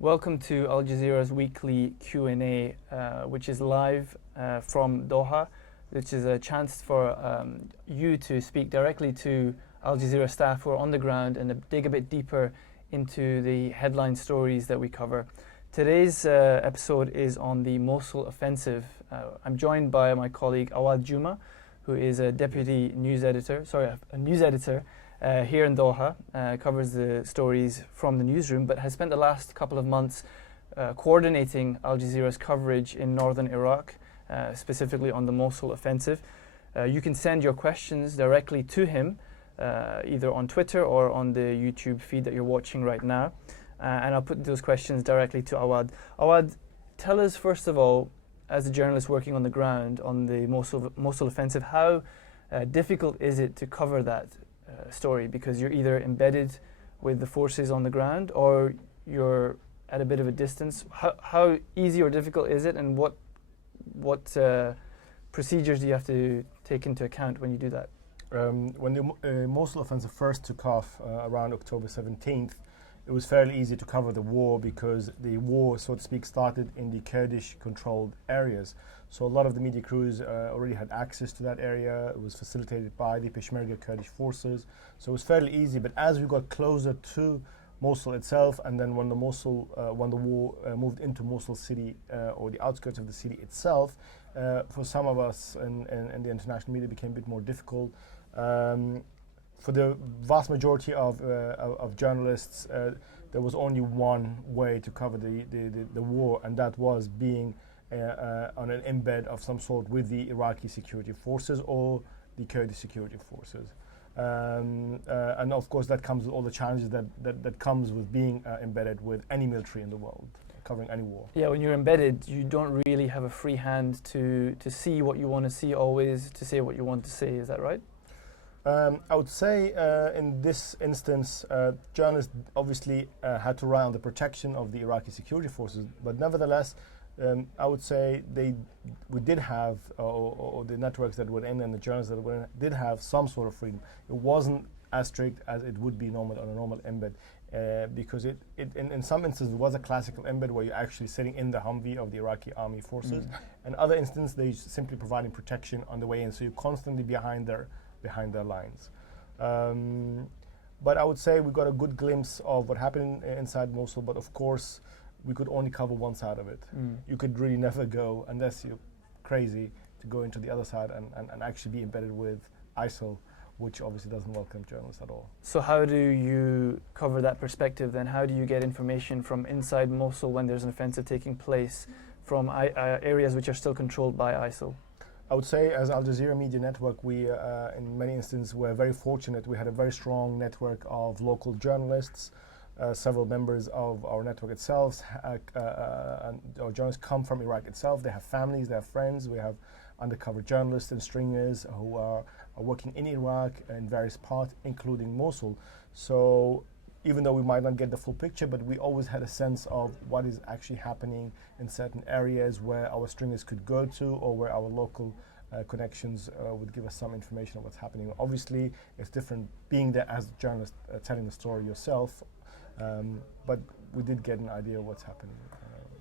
Welcome to Al Jazeera's weekly Q&A, which is live from Doha, which is a chance for you to speak directly to Al Jazeera staff who are on the ground and dig a bit deeper into the headline stories that we cover. Today's episode is on the Mosul offensive. I'm joined by my colleague Awad Jouma, who is a a news editor here in Doha, covers the stories from the newsroom, but has spent the last couple of months coordinating Al Jazeera's coverage in northern Iraq, specifically on the Mosul offensive. You can send your questions directly to him, either on Twitter or on the YouTube feed that you're watching right now. And I'll put those questions directly to Awad. Awad, tell us first of all, as a journalist working on the ground on the Mosul offensive, how difficult is it to cover that story? Because you're either embedded with the forces on the ground or you're at a bit of a distance. How easy or difficult is it, and what procedures do you have to take into account when you do that? When the Mosul offensive first took off around October 17th, it was fairly easy to cover the war because the war, so to speak, started in the Kurdish-controlled areas. So a lot of the media crews already had access to that area. It was facilitated by the Peshmerga Kurdish forces. So it was fairly easy. But as we got closer to Mosul itself, and then when the war moved into Mosul city or the outskirts of the city itself, for some of us and the international media, it became a bit more difficult. For the vast majority of journalists, there was only one way to cover the war, and that was being on an embed of some sort with the Iraqi security forces or the Kurdish security forces. And of course that comes with all the challenges that comes with being embedded with any military in the world, covering any war. Yeah, when you're embedded, you don't really have a free hand to see what you want to see always, to say what you want to say. Is that right? I would say in this instance, journalists obviously had to rely on the protection of the Iraqi security forces, but nevertheless, I would say we did have, or the networks that were in and the journalists that were in did have some sort of freedom. It wasn't as strict as it would be normal on a normal embed, because in some instances it was a classical embed where you're actually sitting in the Humvee of the Iraqi army forces, and other instances they simply providing protection on the way in, so you're constantly behind their lines. But I would say we got a good glimpse of what happened inside Mosul, but of course we could only cover one side of it. You could really never go, unless you're crazy, to go into the other side and actually be embedded with ISIL, which obviously doesn't welcome journalists at all. So how do you cover that perspective then? How do you get information from inside Mosul when there's an offensive taking place from areas which are still controlled by ISIL? I would say as Al Jazeera Media Network, we in many instances were very fortunate. We had a very strong network of local journalists. Several members of our network itself, and our journalists come from Iraq itself. They have families, they have friends. We have undercover journalists and stringers who are working in Iraq in various parts, including Mosul. So even though we might not get the full picture, but we always had a sense of what is actually happening in certain areas where our stringers could go to, or where our local connections would give us some information of what's happening. Obviously, it's different being there as a journalist telling the story yourself, but we did get an idea of what's happening.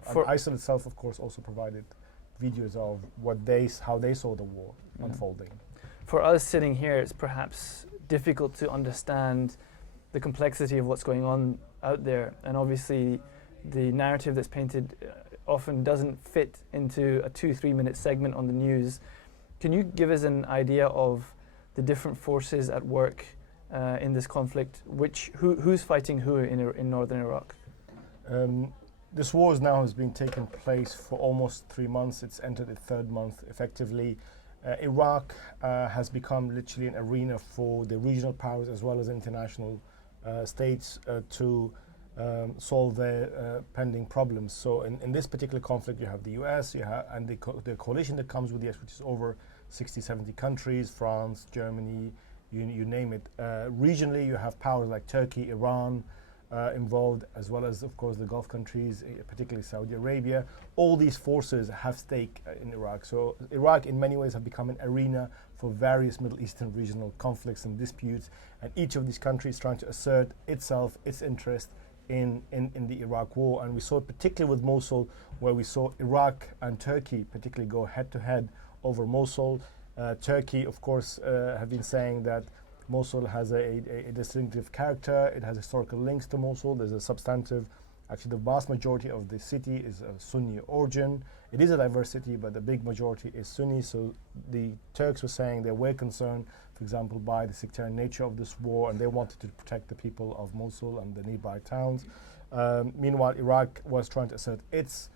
And ISIL itself, of course, also provided videos of how they saw the war unfolding. For us sitting here, it's perhaps difficult to understand the complexity of what's going on out there, and obviously the narrative that's painted often doesn't fit into a 2-3 minute segment on the news. Can you give us an idea of the different forces at work in this conflict? Who's fighting who in northern Iraq? This war now has been taking place for almost 3 months. It's entered its third month effectively. Iraq has become literally an arena for the regional powers as well as international states to solve their pending problems. So in this particular conflict, you have the US, and the coalition that comes with the US, which is over 60, 70 countries, France, Germany, you name it. Regionally, you have powers like Turkey, Iran involved, as well as, of course, the Gulf countries, particularly Saudi Arabia. All these forces have stake in Iraq. So Iraq, in many ways, have become an arena for various Middle Eastern regional conflicts and disputes. And each of these countries trying to assert itself, its interest in the Iraq war. And we saw it particularly with Mosul, where we saw Iraq and Turkey particularly go head-to-head over Mosul. Turkey, of course, have been saying that Mosul has a distinctive character. It has historical links to Mosul. There's a substantive, actually the vast majority of the city is of Sunni origin. It is a diverse city, but the big majority is Sunni. So the Turks were saying they were concerned, for example, by the sectarian nature of this war, and they wanted to protect the people of Mosul and the nearby towns. Meanwhile, Iraq was trying to assert its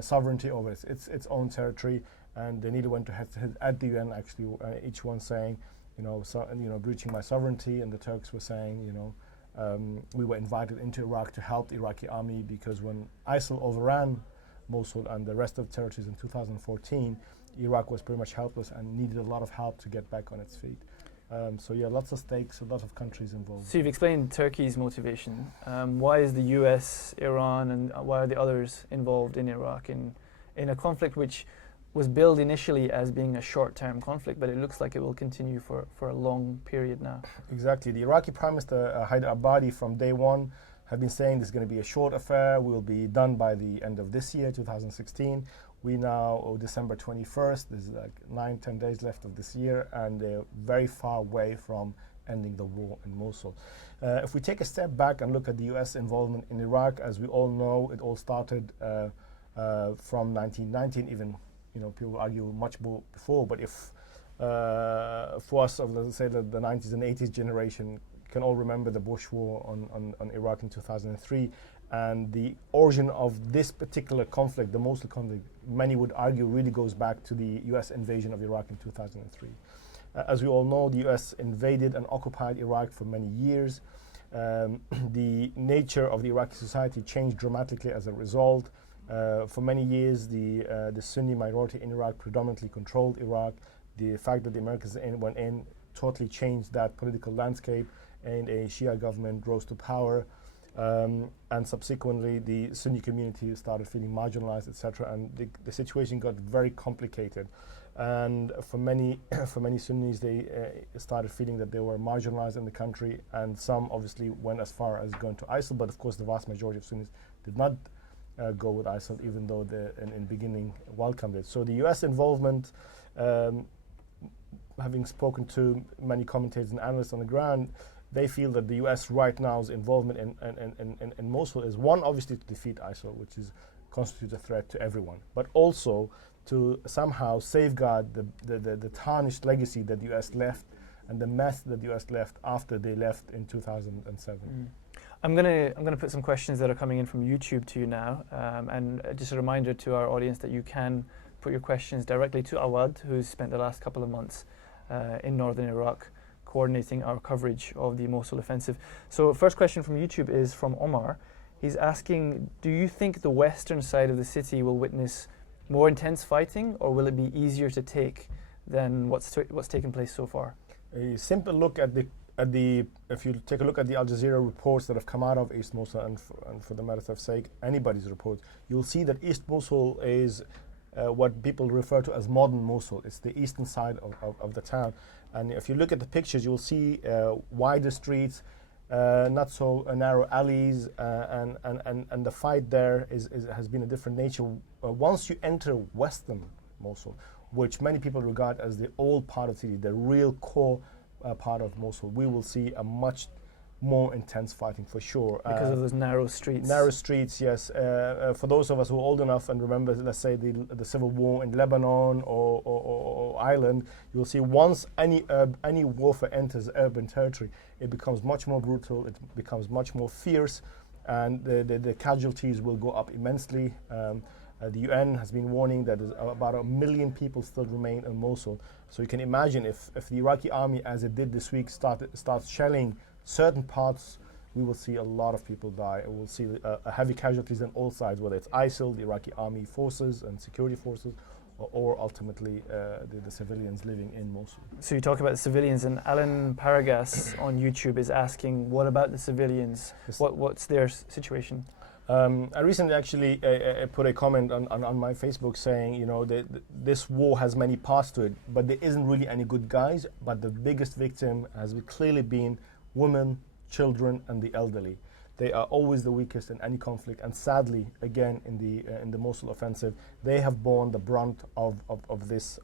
sovereignty over its own territory, and they nearly went to head at the UN, actually, each one saying, breaching my sovereignty, and the Turks were saying, we were invited into Iraq to help the Iraqi army, because when ISIL overran Mosul and the rest of the territories in 2014, Iraq was pretty much helpless and needed a lot of help to get back on its feet. Lots of stakes, a lot of countries involved. So you've explained Turkey's motivation. Why is the US, Iran, and why are the others involved in Iraq in a conflict which was billed initially as being a short-term conflict, but it looks like it will continue for a long period now? Exactly. The Iraqi Prime Minister, Haider Abadi, from day one, have been saying this is going to be a short affair, will be done by the end of this year, 2016. We now, December 21st, there's like 9-10 days left of this year, and they're very far away from ending the war in Mosul. If we take a step back and look at the US involvement in Iraq, as we all know, it all started from 1919, even people argue much more before, but if for us of, let's say, the 90s and 80s generation can all remember the Bush war on Iraq in 2003, and the origin of this particular conflict, the Mosul conflict, many would argue really goes back to the US invasion of Iraq in 2003. As we all know, the US invaded and occupied Iraq for many years. The nature of the Iraqi society changed dramatically as a result. For many years, the Sunni minority in Iraq predominantly controlled Iraq. The fact that the Americans went in totally changed that political landscape, and a Shia government rose to power. And subsequently, the Sunni community started feeling marginalized, etc., and the situation got very complicated. And for many Sunnis, they started feeling that they were marginalized in the country, and some obviously went as far as going to ISIL. But of course, the vast majority of Sunnis did not go with ISIL, even though they in the beginning welcomed it. So the US involvement, having spoken to many commentators and analysts on the ground, they feel that the US right now's involvement in Mosul is, one, obviously to defeat ISIL, which constitutes a threat to everyone, but also to somehow safeguard the tarnished legacy that the US left and the mess that the US left after they left in 2007. I'm gonna put some questions that are coming in from YouTube to you now, and just a reminder to our audience that you can put your questions directly to Awad, who's spent the last couple of months in northern Iraq coordinating our coverage of the Mosul offensive. So first question from YouTube is from Omar. He's asking, do you think the western side of the city will witness more intense fighting, or will it be easier to take than what's taken place so far? A simple look at if you take a look at the Al Jazeera reports that have come out of East Mosul, and for the matter of sake, anybody's report, you'll see that East Mosul is what people refer to as modern Mosul. It's the eastern side of the town. And if you look at the pictures, you'll see wider streets, not so narrow alleys, and the fight there has been a different nature. Once you enter western Mosul, which many people regard as the old part of the city, the real core part of Mosul, we will see a much more intense fighting for sure. Because of those narrow streets. Narrow streets, yes. For those of us who are old enough and remember, let's say, the civil war in Lebanon or Ireland, you'll see once any warfare enters urban territory, it becomes much more brutal, it becomes much more fierce, and the casualties will go up immensely. The UN has been warning that about 1 million people still remain in Mosul. So you can imagine if the Iraqi army, as it did this week, starts shelling certain parts, we will see a lot of people die. We'll see heavy casualties on all sides, whether it's ISIL, the Iraqi army forces and security forces, or ultimately the civilians living in Mosul. So you talk about the civilians, and Alan Paragas on YouTube is asking, what about the civilians? What's their situation? I recently actually put a comment on my Facebook saying, this war has many parts to it, but there isn't really any good guys, but the biggest victim has clearly been women, children, and the elderly. They are always the weakest in any conflict, and sadly, again in the Mosul offensive, they have borne the brunt of this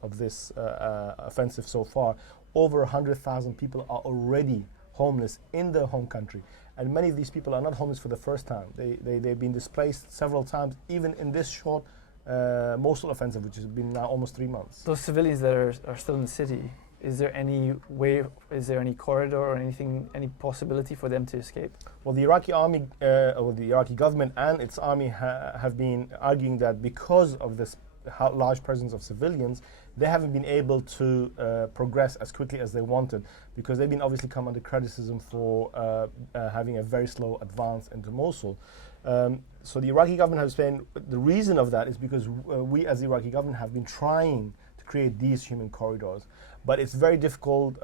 offensive so far. Over 100,000 people are already homeless in their home country, and many of these people are not homeless for the first time. They've been displaced several times, even in this short Mosul offensive, which has been now almost 3 months. Those civilians that are still in the city, is there any way, is there any corridor or anything, any possibility for them to escape? Well, the Iraqi army, or the Iraqi government and its army have been arguing that because of this large presence of civilians, they haven't been able to progress as quickly as they wanted, because they've been obviously come under criticism for having a very slow advance into Mosul. So the Iraqi government has been, the reason of that is because we as the Iraqi government have been trying to create these human corridors, but it's very difficult.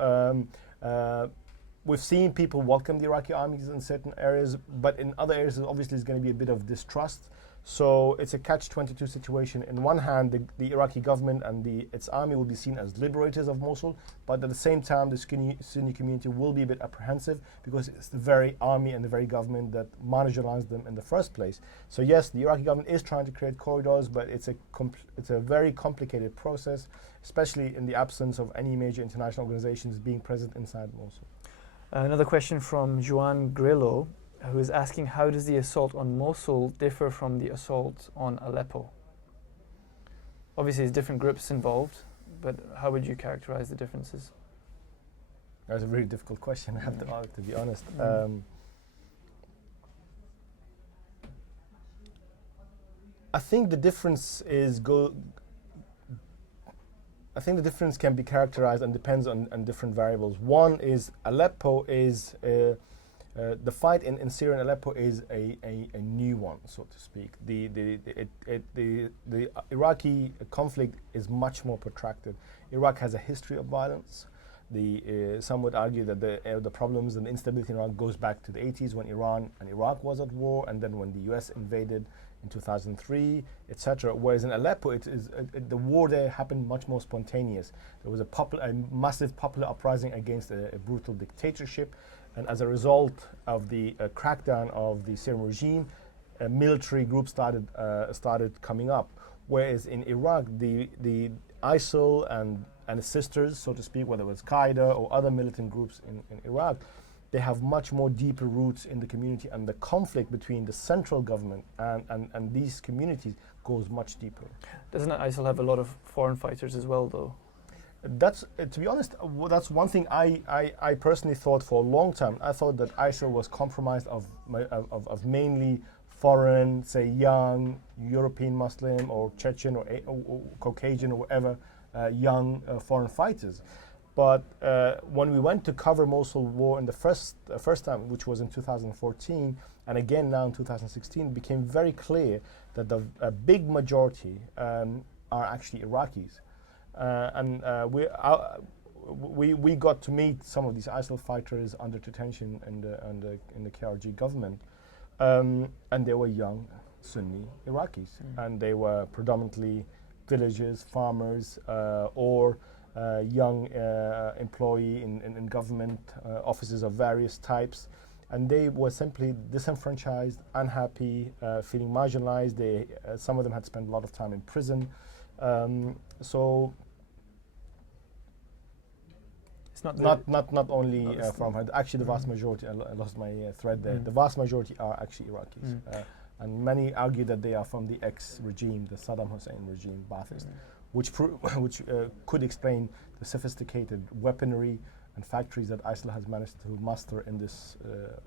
We've seen people welcome the Iraqi armies in certain areas, but in other areas obviously there's going to be a bit of distrust. So it's a catch-22 situation. In one hand, the Iraqi government and its army will be seen as liberators of Mosul, but at the same time, the Sunni community will be a bit apprehensive because it's the very army and the very government that marginalized them in the first place. So yes, the Iraqi government is trying to create corridors, but it's a very complicated process, especially in the absence of any major international organizations being present inside Mosul. Another question from Juan Grillo, who is asking, how does the assault on Mosul differ from the assault on Aleppo? Obviously, there's different groups involved, but how would you characterize the differences? That's a very difficult question, I have to be honest. I think the difference can be characterized and depends on different variables. One is Aleppo is the fight in Syria and Aleppo is a new one, so to speak. The Iraqi conflict is much more protracted. Iraq has a history of violence. Some would argue that the problems and the instability in Iraq goes back to the 80s when Iran and Iraq was at war, and then when the US invaded in 2003, etc. Whereas in Aleppo, the war there happened much more spontaneous. There was a massive popular uprising against a brutal dictatorship. And as a result of the crackdown of the Syrian regime, military groups started coming up. Whereas in Iraq, the ISIL and its sisters, so to speak, whether it was Qaeda or other militant groups in Iraq, they have much more deeper roots in the community, and the conflict between the central government and these communities goes much deeper. Doesn't ISIL have a lot of foreign fighters as well, though? That's, to be honest, that's one thing I personally thought for a long time. I thought that ISIL was compromised of mainly foreign, say young European Muslim or Chechen or Caucasian or whatever, young foreign fighters. But when we went to cover Mosul war in the first time, which was in 2014, and again now in 2016, it became very clear that a big majority are actually Iraqis. We got to meet some of these ISIL fighters under detention in the KRG government, and they were young Sunni Iraqis, and they were predominantly villagers, farmers, or young employee in government offices of various types, and they were simply disenfranchised, unhappy, feeling marginalized. Some of them had spent a lot of time in prison, so. It's not only from her. Actually, the vast majority. I lost my thread there. The vast majority are actually Iraqis, and many argue that they are from the ex-regime, the Saddam Hussein regime, Ba'athist, which could explain the sophisticated weaponry and factories that ISIL has managed to muster in this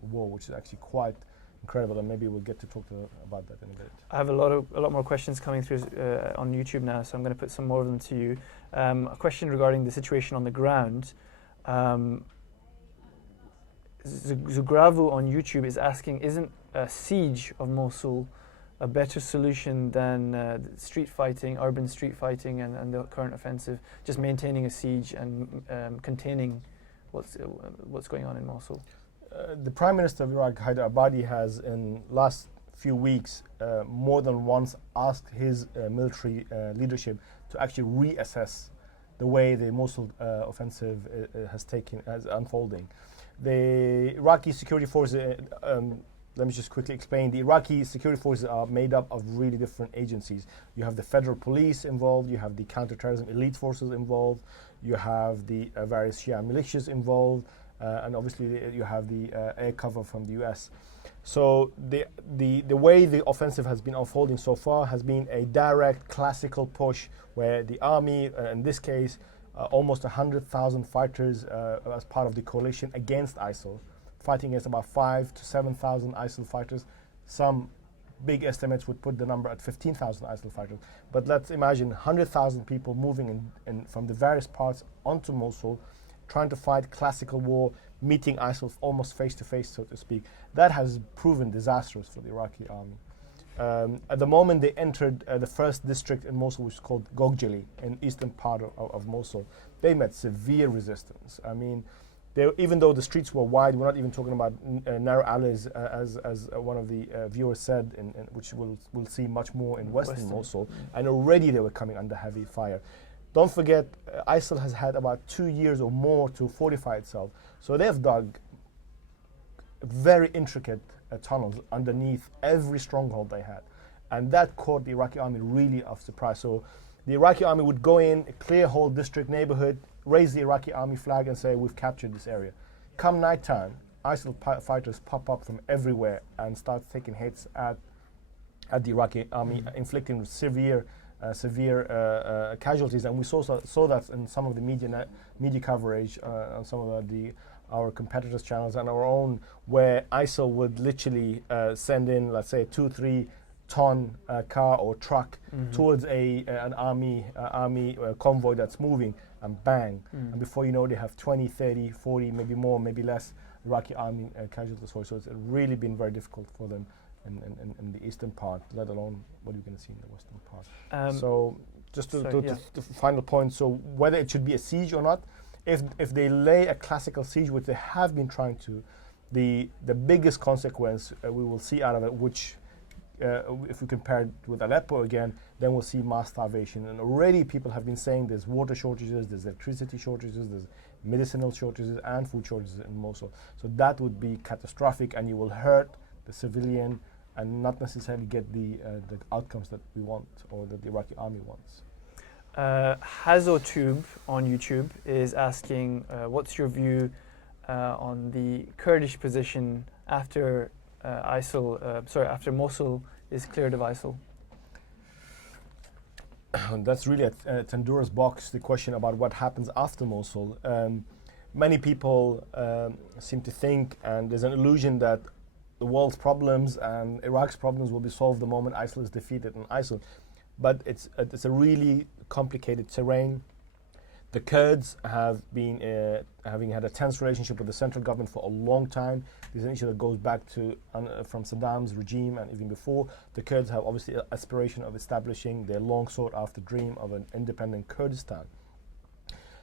war, which is actually quite incredible. And maybe we'll get to talk about that in a bit. I have a lot more questions coming through on YouTube now, so I'm going to put some more of them to you. A question regarding the situation on the ground. Zugravu on YouTube is asking, isn't a siege of Mosul a better solution than street fighting, urban street fighting, and the current offensive, just maintaining a siege and containing what's going on in Mosul? The Prime Minister of Iraq, Haider Abadi, has in last few weeks more than once asked his military leadership to actually reassess the way the Mosul offensive has unfolding. The Iraqi security forces, let me just quickly explain. The Iraqi security forces are made up of really different agencies. You have the federal police involved, you have the counterterrorism elite forces involved, you have the various Shia militias involved, and obviously you have the air cover from the US. So the way the offensive has been unfolding so far has been a direct classical push where the army, in this case, almost 100,000 fighters as part of the coalition against ISIL, fighting against about 5,000 to 7,000 ISIL fighters. Some big estimates would put the number at 15,000 ISIL fighters. But let's imagine 100,000 people moving in from the various parts onto Mosul, trying to fight classical war, meeting ISIL almost face to face, so to speak. That has proven disastrous for the Iraqi army. At the moment, they entered the first district in Mosul, which is called Gogjali, in eastern part of Mosul. They met severe resistance. I mean, even though the streets were wide, we're not even talking about narrow alleys, as one of the viewers said, which we'll see much more in western Mosul, and already they were coming under heavy fire. Don't forget, ISIL has had about 2 years or more to fortify itself. So they've dug very intricate tunnels underneath every stronghold they had. And that caught the Iraqi army really off surprise. So the Iraqi army would go in, clear whole district, neighborhood, raise the Iraqi army flag and say, we've captured this area. Come nighttime, ISIL fighters pop up from everywhere and start taking hits at the Iraqi army, inflicting severe casualties. And we saw that in some of the media coverage on some of our competitors' channels and our own, where ISIL would literally send in, let's say, 2-3 ton car or truck towards an army convoy that's moving, and bang. And before you know, they have 20, 30, 40, maybe more, maybe less Iraqi army casualties. So it's really been very difficult for them in the eastern part, let alone what you're going to see in the western part. So just to final point, so whether it should be a siege or not, if they lay a classical siege, which they have been trying to, the biggest consequence we will see out of it, which if we compare it with Aleppo again, then we'll see mass starvation. And already people have been saying there's water shortages, there's electricity shortages, there's medicinal shortages and food shortages in Mosul. So that would be catastrophic, and you will hurt the civilian and not necessarily get the outcomes that we want or that the Iraqi army wants. HazoTube on YouTube is asking, what's your view on the Kurdish position after after Mosul is cleared of ISIL? That's really a Tandoor's box, the question about what happens after Mosul. Many people seem to think, and there's an illusion that the world's problems and Iraq's problems will be solved the moment ISIL is defeated in ISIL. But it's a really complicated terrain. The Kurds have been having had a tense relationship with the central government for a long time. This is an issue that goes back to from Saddam's regime and even before. The Kurds have obviously an aspiration of establishing their long sought after dream of an independent Kurdistan.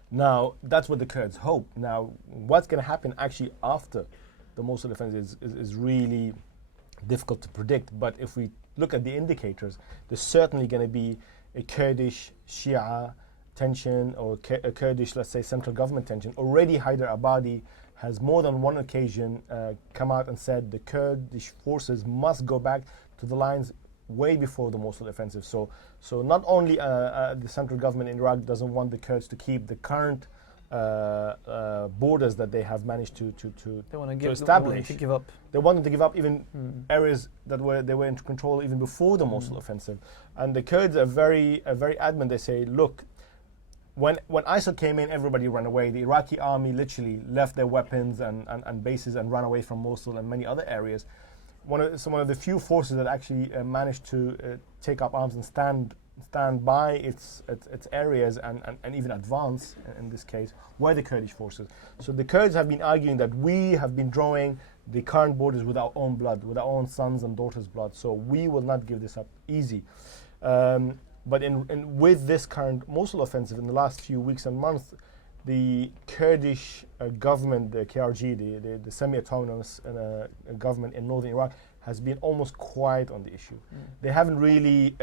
Now, that's what the Kurds hope. Now, what's going to happen actually after the Mosul offensive is really difficult to predict. But if we look at the indicators, there's certainly going to be a Kurdish Shia tension or a Kurdish, let's say, central government tension. Already Haider Abadi has more than one occasion come out and said the Kurdish forces must go back to the lines way before the Mosul offensive. So not only the central government in Iraq doesn't want the Kurds to keep the current borders that they have managed to establish. They wanted to give up even areas that they were in control even before the Mosul offensive. And the Kurds are very adamant. They say, look, when ISIL came in, everybody ran away. The Iraqi army literally left their weapons and bases and ran away from Mosul and many other areas. One of the few forces that actually managed to take up arms and stand by its areas and even advance, in this case, were the Kurdish forces. So the Kurds have been arguing that we have been drawing the current borders with our own blood, with our own sons and daughters' blood. So we will not give this up easy. But with this current Mosul offensive in the last few weeks and months, the Kurdish government, the KRG, the semi-autonomous government in northern Iraq, has been almost quiet on the issue. They haven't really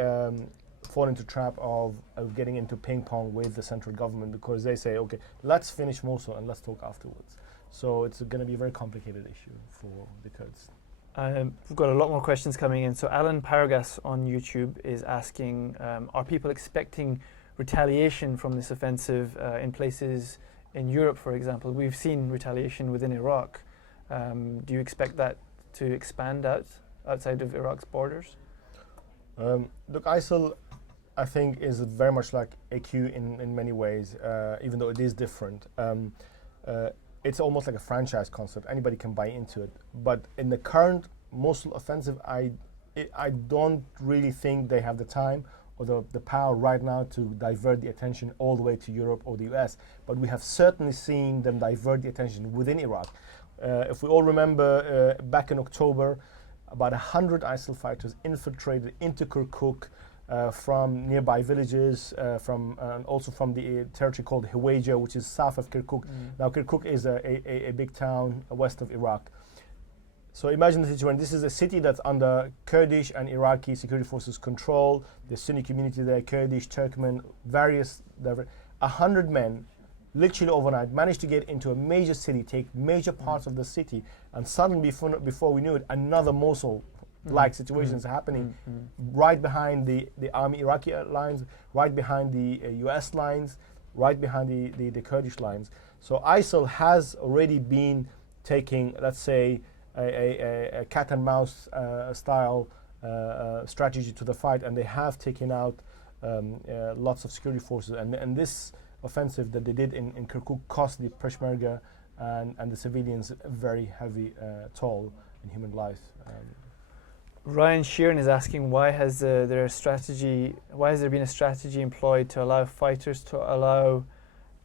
fallen into trap of getting into ping pong with the central government, because they say, okay, let's finish Mosul and let's talk afterwards. So it's going to be a very complicated issue for the Kurds. We've got a lot more questions coming in. So Alan Paragas on YouTube is asking, are people expecting retaliation from this offensive in places in Europe, for example? We've seen retaliation within Iraq. Do you expect that to expand outside of Iraq's borders? Look, ISIL, I think, is very much like AQ in many ways, even though it is different. It's almost like a franchise concept. Anybody can buy into it. But in the current Mosul offensive, I don't really think they have the time or the power right now to divert the attention all the way to Europe or the US. But we have certainly seen them divert the attention within Iraq. If we all remember, back in October, about 100 ISIL fighters infiltrated into Kirkuk from nearby villages, also from the territory called Huwayja, which is south of Kirkuk. Now, Kirkuk is a big town west of Iraq. So imagine the situation. This is a city that's under Kurdish and Iraqi security forces control. The Sunni community there, Kurdish, Turkmen, 100 men, literally overnight, managed to get into a major city, take major parts of the city, and suddenly, before we knew it, another Mosul-like situation is happening right behind the army Iraqi lines, right behind the US lines, right behind the Kurdish lines. So ISIL has already been taking, let's say, a cat and mouse style strategy to the fight, and they have taken out lots of security forces. And this offensive that they did in Kirkuk cost the Peshmerga and the civilians a very heavy toll in human life. Ryan Sheeran is asking, why has there been a strategy employed to allow fighters to allow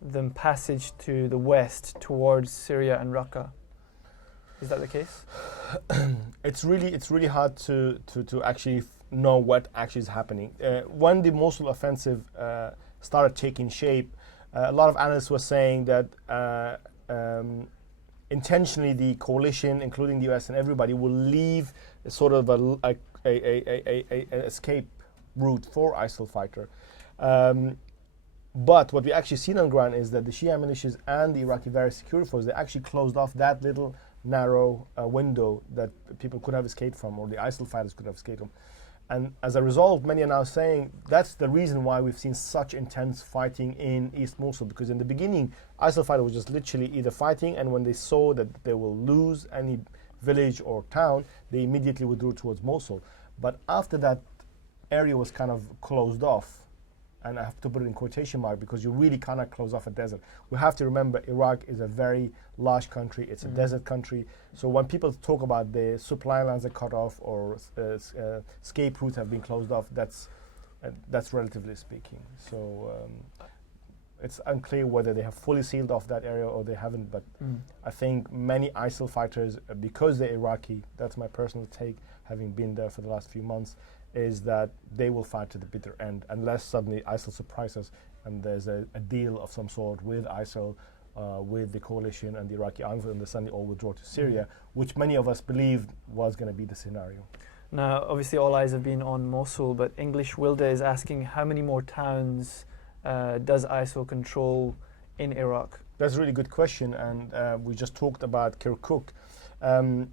them passage to the west towards Syria and Raqqa? Is that the case? It's really hard to actually know what actually is happening. When the Mosul offensive started taking shape, a lot of analysts were saying that intentionally the coalition, including the US and everybody, will leave a sort of an escape route for ISIL fighter. But what we actually seen on ground is that the Shia militias and the Iraqi various security forces, they actually closed off that little narrow window that people could have escaped from, or the ISIL fighters could have escaped from. And as a result, many are now saying that's the reason why we've seen such intense fighting in East Mosul, because in the beginning, ISIL fighters were just literally either fighting, and when they saw that they will lose any village or town, they immediately withdrew towards Mosul. But after that area was kind of closed off, and I have to put it in quotation mark because you really cannot close off a desert. We have to remember Iraq is a very large country. It's a desert country. So when people talk about the supply lines are cut off or escape routes have been closed off, that's relatively speaking. So it's unclear whether they have fully sealed off that area or they haven't. But I think many ISIL fighters, because they're Iraqi, that's my personal take, having been there for the last few months, is that they will fight to the bitter end unless suddenly ISIL surprises and there's a deal of some sort with ISIL, with the coalition and the Iraqi army, and they suddenly all withdraw to Syria, which many of us believed was going to be the scenario. Now, obviously all eyes have been on Mosul, but English Wilda is asking, how many more towns does ISIL control in Iraq? That's a really good question, and we just talked about Kirkuk.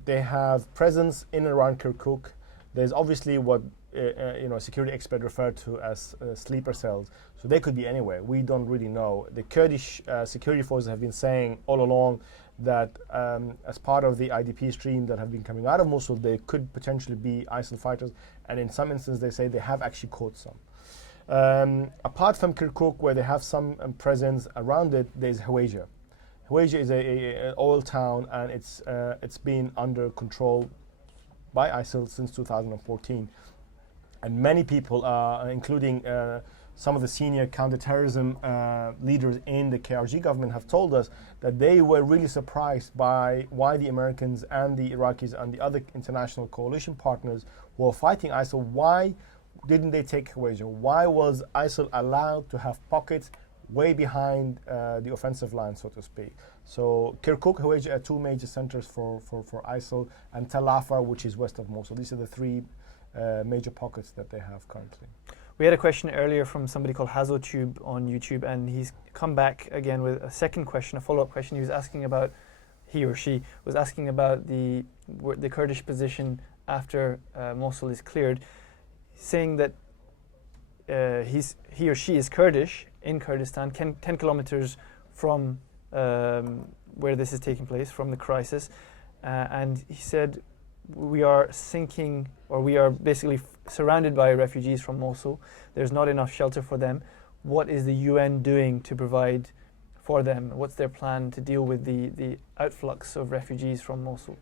They have presence in and around Kirkuk. There's obviously what a security expert referred to as sleeper cells. So they could be anywhere. We don't really know. The Kurdish security forces have been saying all along that as part of the IDP stream that have been coming out of Mosul, they could potentially be ISIL fighters. And in some instances, they say they have actually caught some. Apart from Kirkuk, where they have some presence around it, there's Huwayja. Huwayja is an oil town, and it's been under control by ISIL since 2014. And many people, including some of the senior counterterrorism leaders in the KRG government, have told us that they were really surprised by why the Americans and the Iraqis and the other international coalition partners who are fighting ISIL, why didn't they take Huwayja? Why was ISIL allowed to have pockets way behind the offensive line, so to speak? So Kirkuk, Huwayja are two major centers for ISIL, and Tel Afar, which is west of Mosul. These are the three major pockets that they have currently. We had a question earlier from somebody called HazoTube on YouTube, and he's come back again with a second question, a follow-up question. He was asking about, he or she was asking about the Kurdish position after Mosul is cleared, saying that he or she is Kurdish in Kurdistan, 10 kilometers from where this is taking place, from the crisis. And he said, we are sinking, or we are basically surrounded by refugees from Mosul. There's not enough shelter for them. What is the UN doing to provide for them? What's their plan to deal with the outflux of refugees from Mosul?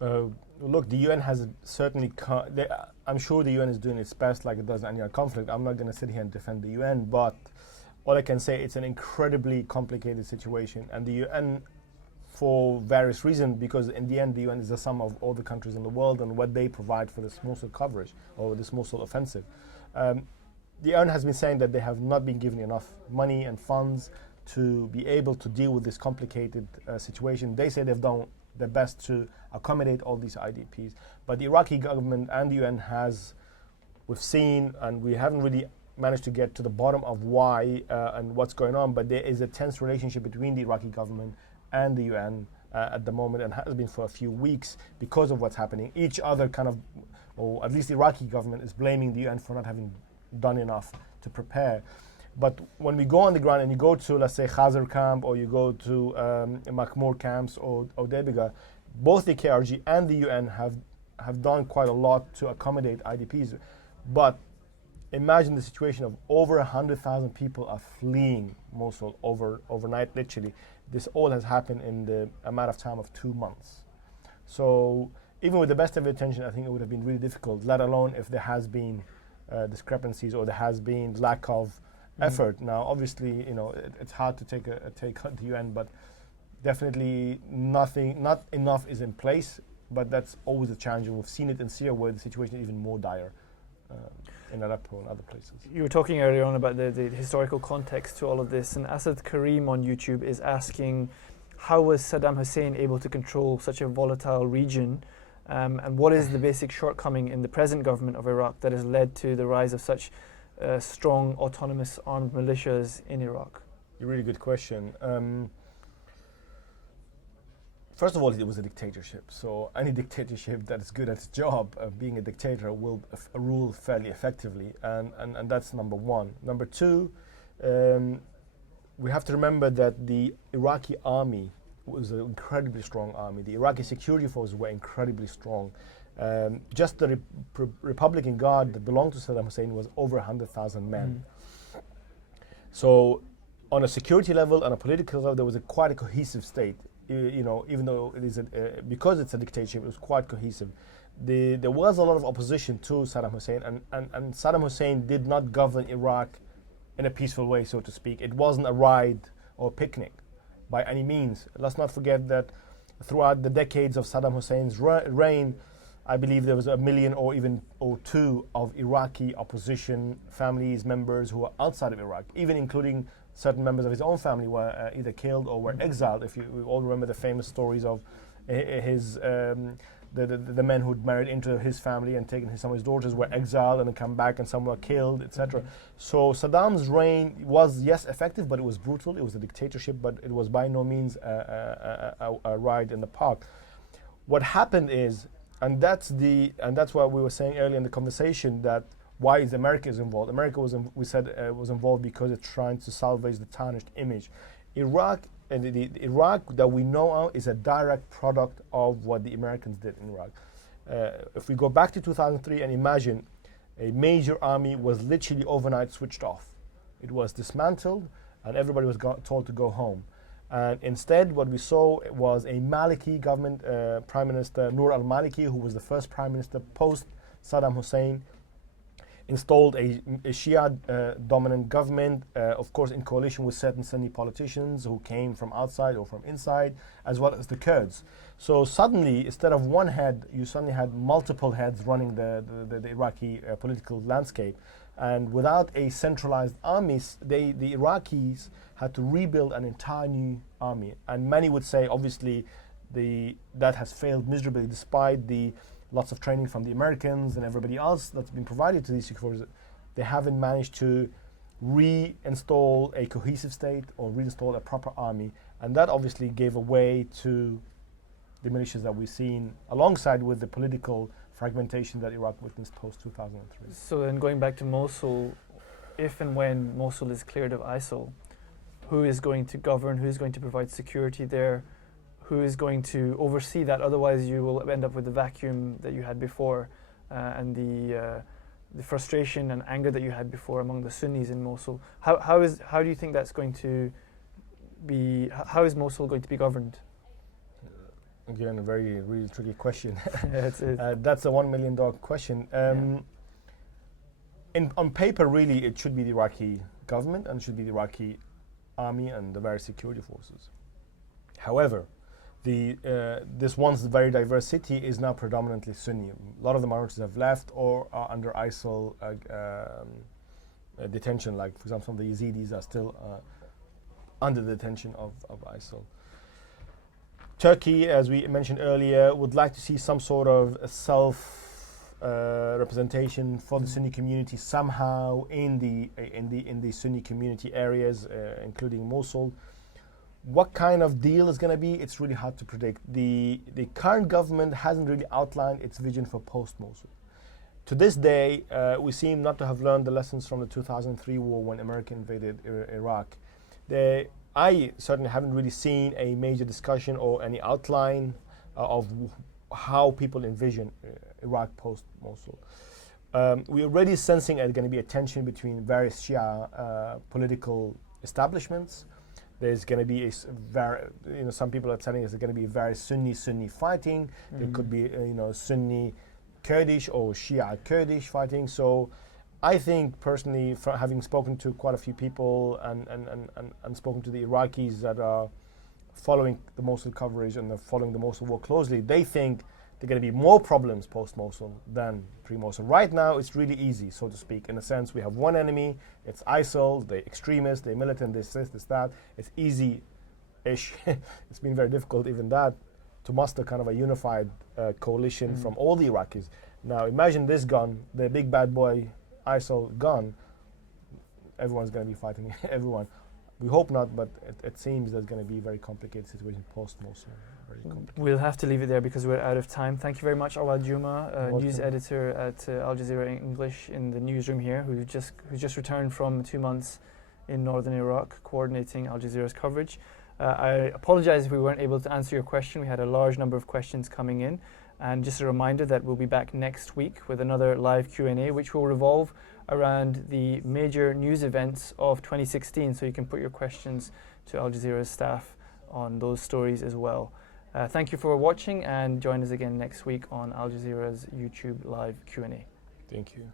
Look, the UN has certainly, I'm sure the UN is doing its best like it does in any other conflict. I'm not going to sit here and defend the UN, but all I can say, it's an incredibly complicated situation. And the UN, for various reasons, because in the end, the UN is the sum of all the countries in the world and what they provide for this Mosul coverage or this Mosul offensive. The UN has been saying that they have not been given enough money and funds to be able to deal with this complicated situation. They say they've done their best to accommodate all these IDPs. But the Iraqi government and the UN we've seen, and we haven't really managed to get to the bottom of why and what's going on, but there is a tense relationship between the Iraqi government and the UN at the moment, and has been for a few weeks because of what's happening. Each other kind of, or at least the Iraqi government is blaming the UN for not having done enough to prepare. But when we go on the ground and you go to, let's say, Khazar camp, or you go to Makhmur camps or Debiga, both the KRG and the UN have done quite a lot to accommodate IDPs. But imagine the situation of over 100,000 people are fleeing Mosul overnight, literally. This all has happened in the amount of time of 2 months. So even with the best of intention, I think it would have been really difficult, let alone if there has been discrepancies or there has been lack of effort. Now, obviously, it's hard to take on the UN, but definitely not enough is in place. But that's always a challenge, and we've seen it in Syria, where the situation is even more dire in Aleppo and other places. You were talking earlier on about the historical context to all of this, and Asad Karim on YouTube is asking, how was Saddam Hussein able to control such a volatile region, and what is the basic shortcoming in the present government of Iraq that has led to the rise of such strong autonomous armed militias in Iraq? A really good question. First of all, it was a dictatorship. So any dictatorship that is good at its job of being a dictator will rule fairly effectively. And that's number one. Number two, we have to remember that the Iraqi army was an incredibly strong army. The Iraqi security forces were incredibly strong. Just the Republican Guard that belonged to Saddam Hussein was over 100,000 men. So on a security level, on a political level, there was quite a cohesive state. Even though it is because it's a dictatorship, it was quite cohesive. There was a lot of opposition to Saddam Hussein, and Saddam Hussein did not govern Iraq in a peaceful way, so to speak. It wasn't a ride or picnic by any means. Let's not forget that throughout the decades of Saddam Hussein's reign, I believe there was 1 million or two of Iraqi opposition families, members who were outside of Iraq, even including certain members of his own family were either killed or were exiled. We all remember the famous stories of his the men who'd married into his family and taken some of his daughters were exiled and then come back, and some were killed, etc. So Saddam's reign was, yes, effective, but it was brutal. It was a dictatorship, but it was by no means a ride in the park. What happened is, and that's what we were saying earlier in the conversation, that why is America involved? America was involved because it's trying to salvage the tarnished image. Iraq, and the Iraq that we know of, is a direct product of what the Americans did in Iraq. If we go back to 2003 and imagine a major army was literally overnight switched off. It was dismantled and everybody was told to go home. And instead, what we saw was a Maliki government, Prime Minister Noor al-Maliki, who was the first Prime Minister post Saddam Hussein, installed a Shia-dominant government, of course in coalition with certain Sunni politicians who came from outside or from inside, as well as the Kurds. So suddenly, instead of one head, you suddenly had multiple heads running the Iraqi political landscape. And without a centralized army, the Iraqis had to rebuild an entire new army. And many would say, obviously, that has failed miserably, despite the lots of training from the Americans and everybody else that's been provided to these security forces. They haven't managed to reinstall a cohesive state or reinstall a proper army. And that obviously gave a way to the militias that we've seen, alongside with the political fragmentation that Iraq witnessed post-2003. So then going back to Mosul, if and when Mosul is cleared of ISIL, who is going to govern, who is going to provide security there, who is going to oversee that? Otherwise you will end up with the vacuum that you had before, and the frustration and anger that you had before among the Sunnis in Mosul. How do you think that's going to be, how is Mosul going to be governed? Again, a very, really tricky question. Yeah, that's a $1 million question. On paper, really, it should be the Iraqi government and it should be the Iraqi army and the various security forces. However, this once very diverse city is now predominantly Sunni. A lot of the minorities have left or are under ISIL detention. Like, for example, some of the Yazidis are still under the detention of ISIL. Turkey, as we mentioned earlier, would like to see some sort of representation for the Sunni community somehow in the Sunni community areas, including Mosul. What kind of deal is going to be? It's really hard to predict. The current government hasn't really outlined its vision for post-Mosul. To this day, we seem not to have learned the lessons from the 2003 war when America invaded Iraq. I certainly haven't really seen a major discussion or any outline of how people envision Iraq post-Mosul. We're already sensing there's going to be a tension between various Shia political establishments. There's going to be some people are telling us there's going to be very Sunni fighting. Mm-hmm. There could be Sunni Kurdish or Shia Kurdish fighting. So I think personally, having spoken to quite a few people and spoken to the Iraqis that are following the Mosul coverage and they're following the Mosul war closely, they think there are going to be more problems post-Mosul than pre-Mosul. Right now, it's really easy, so to speak. In a sense, we have one enemy. It's ISIL, the extremists, the militant, this, that. It's easy-ish. It's been very difficult, even that, to muster kind of a unified coalition from all the Iraqis. Now, imagine this gun, the big bad boy ISIL gun. Everyone's going to be fighting everyone. We hope not, but it seems there's going to be a very complicated situation post-Mosul. We'll have to leave it there because we're out of time. Thank you very much, Awad Jouma, news editor at Al Jazeera English in the newsroom here, who's just returned from 2 months in northern Iraq, coordinating Al Jazeera's coverage. I apologize if we weren't able to answer your question. We had a large number of questions coming in. And just a reminder that we'll be back next week with another live Q&A, which will revolve around the major news events of 2016. So you can put your questions to Al Jazeera's staff on those stories as well. Thank you for watching and join us again next week on Al Jazeera's YouTube live Q&A. Thank you.